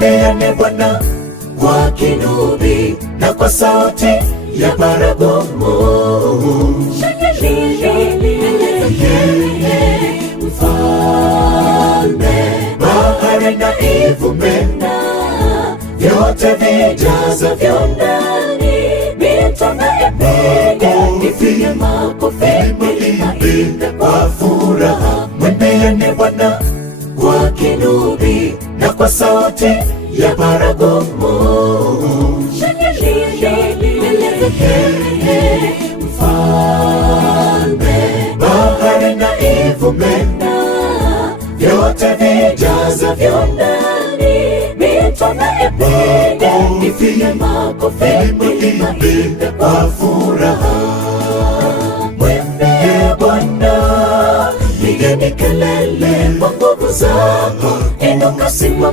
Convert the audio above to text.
Mwimbiane Bwana kwa kinubi na kwa sauti ya baragumu. Mfalme, bahari na ivume, vyote vijazavyo ndani, mito na ipige, ipige makofi, muimbe kwa furaha. Mwimbiane Bwana kwa kinubi na kwa sauti ya baragumu. Mfalme, bahari na ivume, vyote vijazavyo ndani, mito na ipige, ipige makofi, muimbe kwa furaha. Mwimbie Bwana, pigeni kelele kwa nguvu zako, inuka simama.